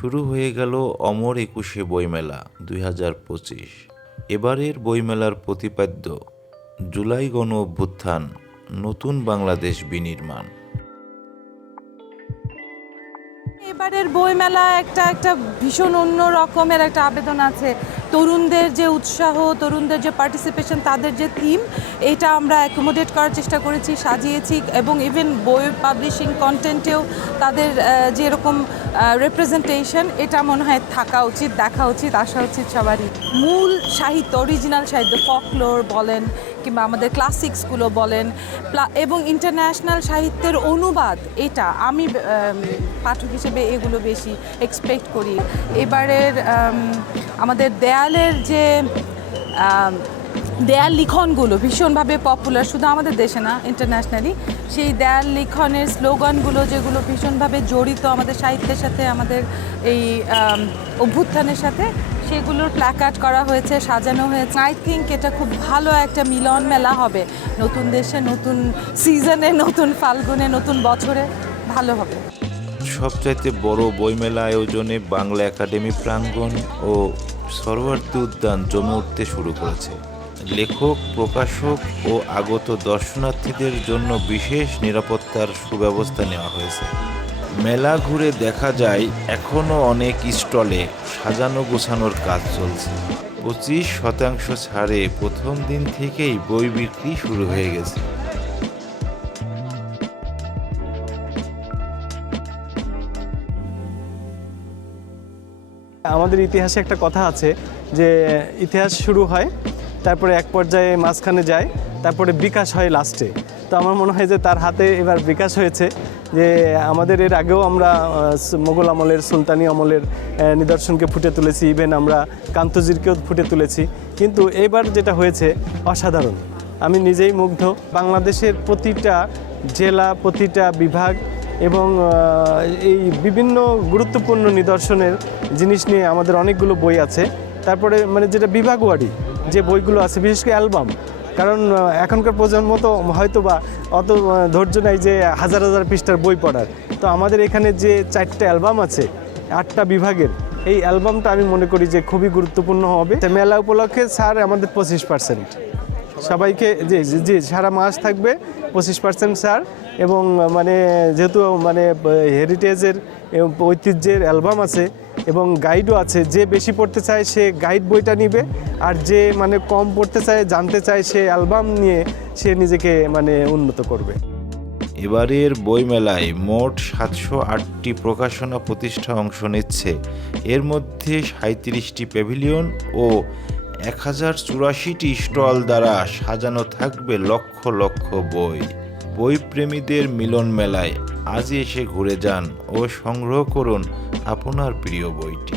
শুরু হয়ে গেল অমর একুশে বইমেলা 2025। এবারের বইমেলার প্রতিপাদ্য জুলাই গণ অভ্যুত্থান, নতুন বাংলাদেশ বিনির্মাণ। এবারের বইমেলা একটা ভীষণ অন্য রকমের একটা আবেদন আছে। তরুণদের যে উৎসাহ, তরুণদের যে পার্টিসিপেশন, তাদের যে থিম, এটা আমরা অ্যাকোমোডেট করার চেষ্টা করেছি, সাজিয়েছি, এবং ইভেন বই পাবলিশিং কন্টেন্টেও তাদের যেরকম রিপ্রেজেন্টেশন, এটা মনে হয় থাকা উচিত, দেখা উচিত, আসা উচিত সবারই। মূল সাহিত্য, অরিজিনাল সাহিত্য, ফকলোর বলেন কিংবা আমাদের ক্লাসিক্সগুলো বলেন, এবং ইন্টারন্যাশনাল সাহিত্যের অনুবাদ, এটা আমি পাঠক হিসেবে এগুলো বেশি এক্সপেক্ট করি। এবারের আমাদের দেয়ালের যে দেয়াল লিখনগুলো ভীষণভাবে পপুলার, শুধু আমাদের দেশে না, ইন্টারন্যাশনালি। সেই দেয়াল লিখনের স্লোগানগুলো যেগুলো ভীষণভাবে জড়িত আমাদের সাহিত্যের সাথে, আমাদের এই অভ্যুত্থানের সাথে, সেগুলোর প্ল্যাকার্ড করা হয়েছে, সাজানো হয়েছে। আই থিঙ্ক এটা খুব ভালো একটা মিলন মেলা হবে, নতুন দেশে, নতুন সিজনে, নতুন ফাল্গুনে, নতুন বছরে ভালো হবে। সবচাইতে বড় বইমেলা আয়োজনে বাংলা একাডেমি প্রাঙ্গণ ও সরোয়ার্দী উদ্যান জমে উঠতে শুরু করেছে। লেখক, প্রকাশক ও আগত দর্শনার্থীদের জন্য বিশেষ নিরাপত্তার সুব্যবস্থা নেওয়া হয়েছে। মেলা ঘুরে দেখা যায় এখনও অনেক স্টলে সাজানো গোছানোর কাজ চলছে। 25% ছাড়ে প্রথম দিন থেকেই বই বিক্রি শুরু হয়ে গেছে। আমাদের ইতিহাসে একটা কথা আছে যে ইতিহাস শুরু হয়, তারপরে এক পর্যায়ে মাঝখানে যায়, তারপরে বিকাশ হয় লাস্টে। তো আমার মনে হয় যে তার হাতে এবার বিকাশ হয়েছে। যে আমাদের এর আগেও আমরা মোগল আমলের, সুলতানি আমলের নিদর্শনকে ফুটে তুলেছি, ইভেন আমরা কান্তজিরকেও ফুটে তুলেছি, কিন্তু এবার যেটা হয়েছে অসাধারণ। আমি নিজেই মুগ্ধ। বাংলাদেশের প্রতিটা জেলা, প্রতিটা বিভাগ এবং এই বিভিন্ন গুরুত্বপূর্ণ নিদর্শনের জিনিস নিয়ে আমাদের অনেকগুলো বই আছে। তারপরে মানে যেটা বিভাগওয়ারি যে বইগুলো আছে, বিশেষ করে অ্যালবাম, কারণ এখনকার প্রজন্ম তো হয়তো বা অত ধৈর্য নাই যে হাজার হাজার পৃষ্ঠার বই পড়ার। তো আমাদের এখানে যে 4টা অ্যালবাম আছে 8টা বিভাগের, এই অ্যালবামটা আমি মনে করি যে খুবই গুরুত্বপূর্ণ হবে। মেলা উপলক্ষে স্যার আমাদের 25% সবাইকে, যে সারা মাস থাকবে 25% ছাড়। এবং মানে যেহেতু মানে হেরিটেজের ঐতিহ্যের অ্যালবাম আছে এবং গাইডও আছে, যে বেশি পড়তে চায় সে গাইড বইটা নিবে, আর যে মানে কম পড়তে চায়, জানতে চায়, সে অ্যালবাম নিয়ে সে নিজেকে মানে উন্নত করবে। এবারের বইমেলায় মোট 708টি প্রকাশনা প্রতিষ্ঠান অংশ নিচ্ছে। এর মধ্যে 37টি প্যাভিলিয়ন ও 1084টি স্টল দ্বারা সাজানো থাকবে লক্ষ লক্ষ বই। বইপ্রেমীদের মিলন মেলায় আজই এসে ঘুরে যান ও সংগ্রহ করুন আপনার প্রিয় বইটি।